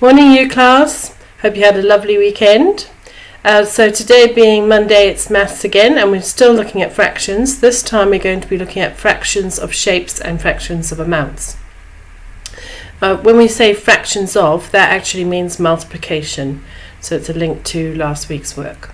Morning, Yew Class. Hope you had a lovely weekend. So today being Monday, it's maths again, and we're still looking at fractions. This time we're going to be looking at fractions of shapes and fractions of amounts. When we say fractions of, that actually means multiplication. So it's a link to last week's work.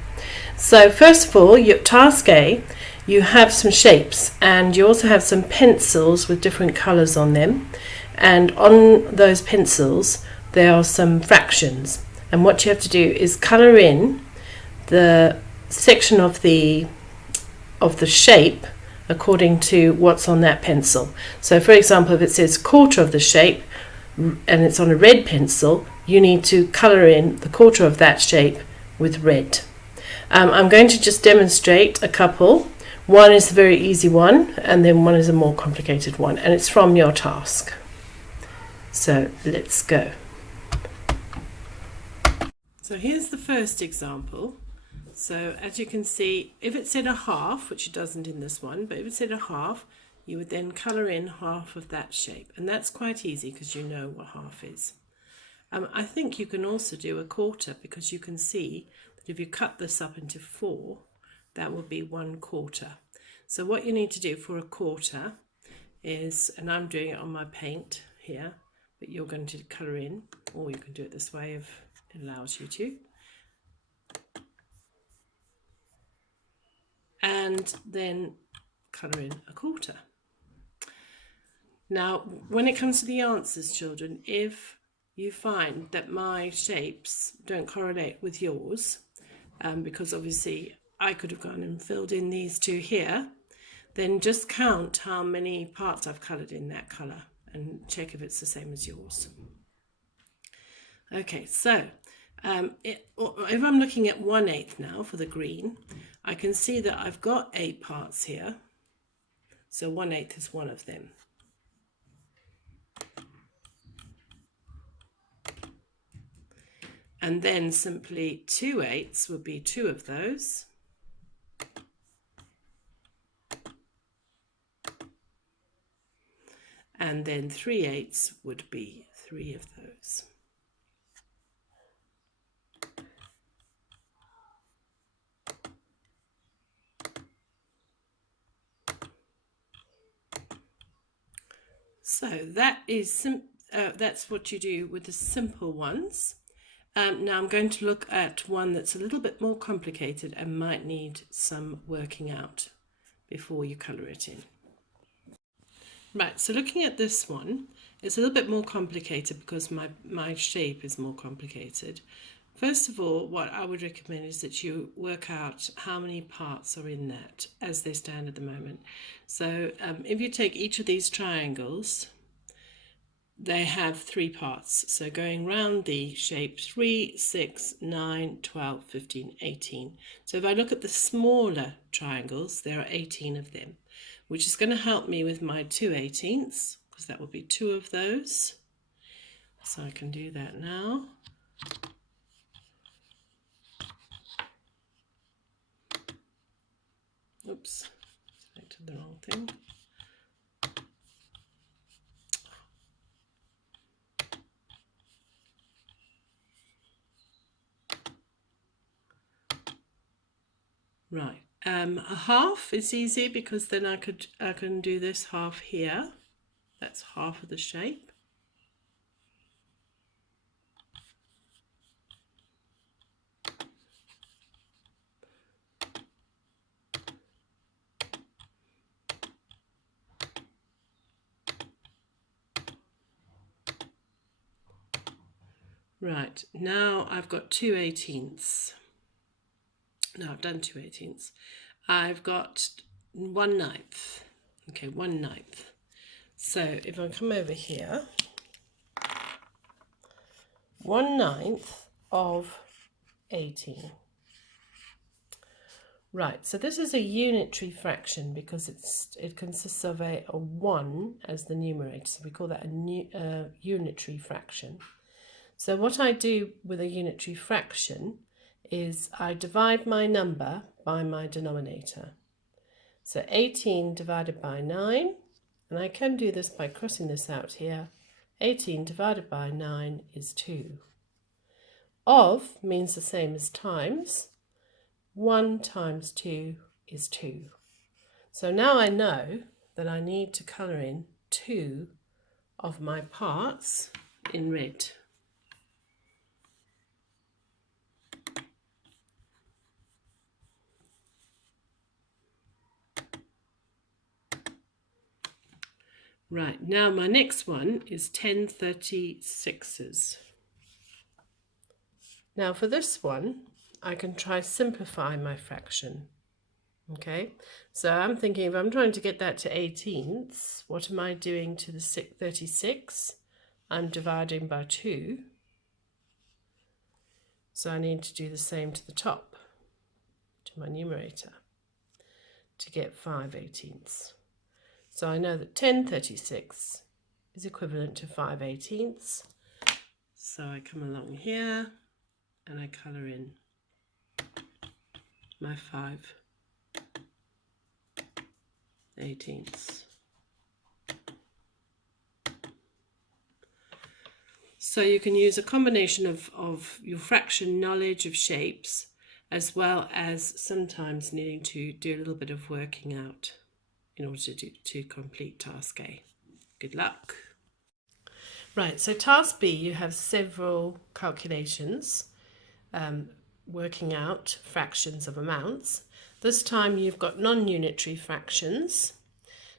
So first of all, your task A, you have some shapes and you also have some pencils with different colours on them. And on those pencils, there are some fractions. And what you have to do is colour in the section of the shape according to what's on that pencil. So for example, if it says quarter of the shape and it's on a red pencil, you need to colour in the quarter of that shape with red. I'm going to just demonstrate a couple. One is a very easy one, and then one is a more complicated one, and it's from your task. So let's go. So here's the first example. So as you can see, if it said a half, which it doesn't in this one, but if it said a half, you would then colour in half of that shape. And that's quite easy because you know what half is. I think you can also do a quarter, because you can see that if you cut this up into 4, that would be 1/4. So what you need to do for a quarter is, and I'm doing it on my paint here, but you're going to colour in, or you can do it this way if it allows you to. And then colour in a quarter. Now, when it comes to the answers, children, if you find that my shapes don't correlate with yours, because obviously I could have gone and filled in these two here, then just count how many parts I've coloured in that colour and check if it's the same as yours. Okay, so if I'm looking at 1/8 now for the green, I can see that I've got 8 parts here. So 1/8 is one of them. And then simply 2/8 would be 2 of those. And then 3/8 would be 3 of those. So that is that's what you do with the simple ones. Now I'm going to look at one that's a little bit more complicated and might need some working out before you colour it in. Right, so looking at this one, it's a little bit more complicated because my shape is more complicated. First of all, what I would recommend is that you work out how many parts are in that as they stand at the moment. So if you take each of these triangles, they have 3 parts. So going round the shape, 3, 6, 9, 12, 15, 18. So if I look at the smaller triangles, there are 18 of them, which is going to help me with my 2/18, because that will be 2 of those. So I can do that now. Oops, selected the wrong thing. Right, a half is easy because then I can do this half here. That's half of the shape. Right, now I've got 2/18. No, I've done 2/18. I've got 1/9. Okay, 1/9. So if I come over here, 1/9 of 18. Right, so this is a unitary fraction because it consists of a 1 as the numerator. So we call that a unitary fraction. So what I do with a unitary fraction is I divide my number by my denominator. So 18 divided by 9, and I can do this by crossing this out here 18 divided by 9 is 2. Of means the same as times. 1 times 2 is 2. So now I know that I need to colour in 2 of my parts in red. Right, now my next one is 10/36s. Now for this one, I can try simplify my fraction. Okay, so I'm thinking if I'm trying to get that to 18ths, what am I doing to the 36? I'm dividing by 2. So I need to do the same to the top, to my numerator, to get 5/18. So I know that 10/36 is equivalent to 5/18. So I come along here and I colour in my 5/18. So you can use a combination of your fraction knowledge of shapes as well as sometimes needing to do a little bit of working out in order to complete task A. Good luck. Right, so task B, you have several calculations working out fractions of amounts. This time you've got non-unitary fractions.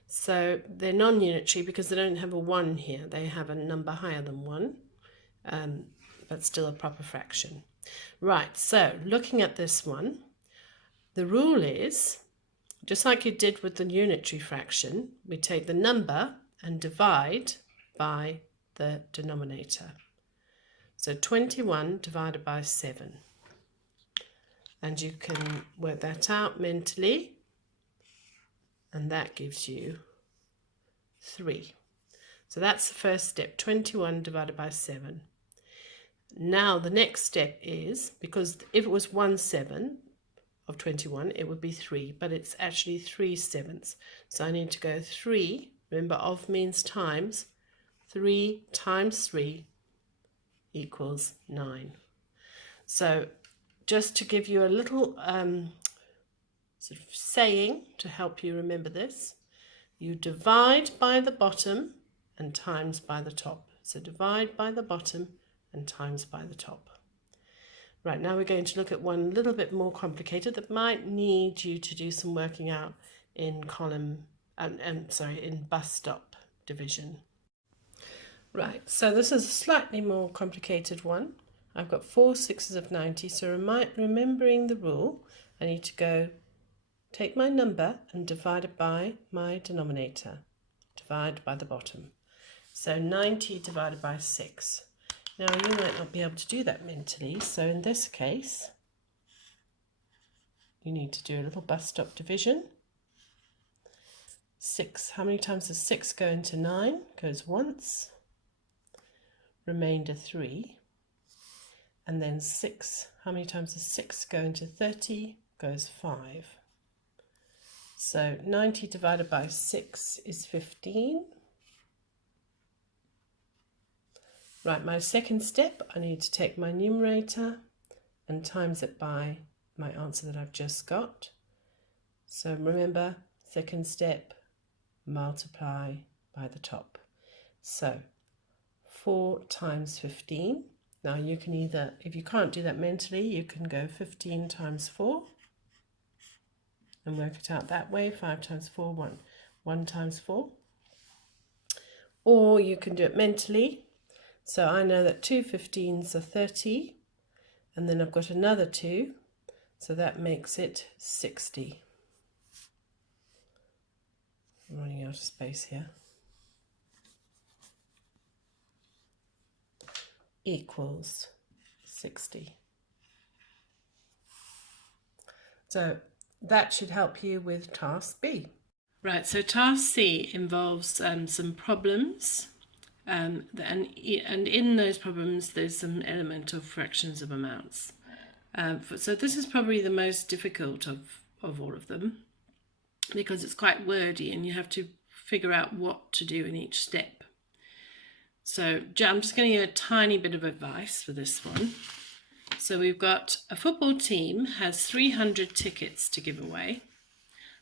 So they're non-unitary because they don't have a 1 here. They have a number higher than 1, but still a proper fraction. Right, so looking at this one, the rule is, just like you did with the unitary fraction, we take the number and divide by the denominator. So 21 divided by 7. And you can work that out mentally, and that gives you 3. So that's the first step, 21 divided by 7. Now the next step is, because if it was 1/7 of 21, it would be 3, but it's actually 3/7. So I need to go 3, remember of means times, 3 times 3 equals 9. So just to give you a little sort of saying to help you remember this, you divide by the bottom and times by the top. So divide by the bottom and times by the top. Right, now we're going to look at one a little bit more complicated that might need you to do some working out in in bus stop division. Right, so this is a slightly more complicated one. I've got 4 6s of 90, so remembering the rule, I need to go take my number and divide it by my denominator. Divide by the bottom. So 90 divided by 6. Now you might not be able to do that mentally, so in this case, you need to do a little bus stop division. 6, how many times does 6 go into 9? Goes once. Remainder 3. And then 6, how many times does 6 go into 30? Goes 5. So 90 divided by 6 is 15. Right, my second step, I need to take my numerator and times it by my answer that I've just got. So remember, second step, multiply by the top. So 4 times 15. Now you can either, if you can't do that mentally, you can go 15 times 4 and work it out that way. 5 times 4, 1. 1 times 4. Or you can do it mentally. So I know that 2 15s are 30, and then I've got another 2, so that makes it 60. I'm running out of space here. Equals 60. So that should help you with task B. Right, so task C involves some problems, and in those problems there's some element of fractions of amounts. So this is probably the most difficult of all of them, because it's quite wordy and you have to figure out what to do in each step. So I'm just going to give you a tiny bit of advice for this one. So we've got a football team has 300 tickets to give away.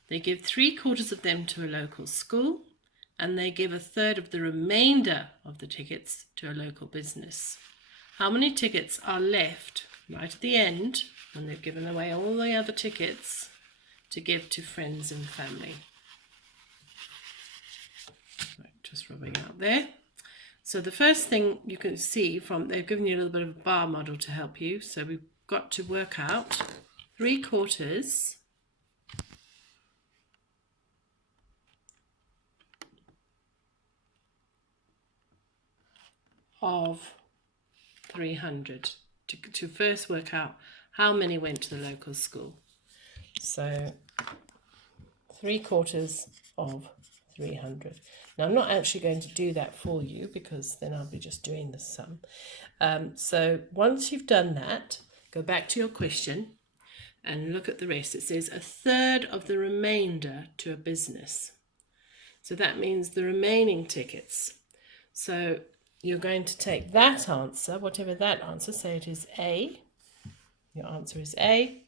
They give 3/4 of them to a local school, and they give 1/3 of the remainder of the tickets to a local business. How many tickets are left right at the end when they've given away all the other tickets to give to friends and family? Right, just rubbing out there. So the first thing you can see from, they've given you a little bit of a bar model to help you. So we've got to work out 3/4 of 300 to first work out how many went to the local school. So 3/4 of 300. Now I'm not actually going to do that for you because then I'll be just doing the sum. So once you've done that, go back to your question and look at the rest. It says 1/3 of the remainder to a business. So that means the remaining tickets. So you're going to take that answer, whatever that answer, say it is A, your answer is A,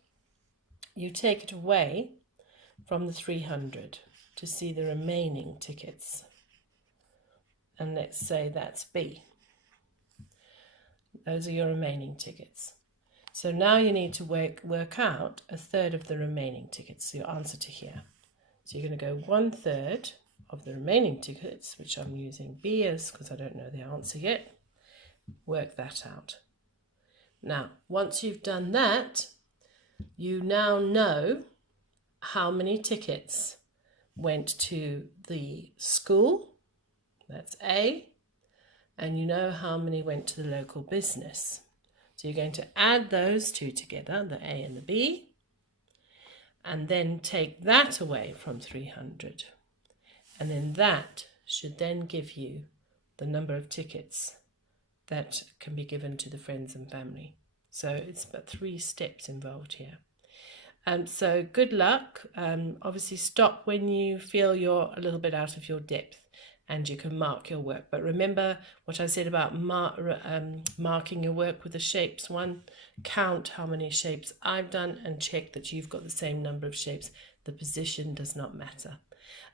you take it away from the 300 to see the remaining tickets. And let's say that's B. Those are your remaining tickets. So now you need to work out 1/3 of the remaining tickets, so your answer to here. So you're going to go 1/3 of the remaining tickets, which I'm using B as because I don't know the answer yet. Work that out. Now, once you've done that, you now know how many tickets went to the school, that's A, and you know how many went to the local business. So you're going to add those two together, the A and the B, and then take that away from 300. And then that should then give you the number of tickets that can be given to the friends and family. So it's about 3 steps involved here. So good luck. Obviously stop when you feel you're a little bit out of your depth and you can mark your work. But remember what I said about marking your work with the shapes. One, count how many shapes I've done and check that you've got the same number of shapes. The position does not matter.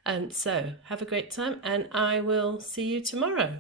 And so have a great time and I will see you tomorrow.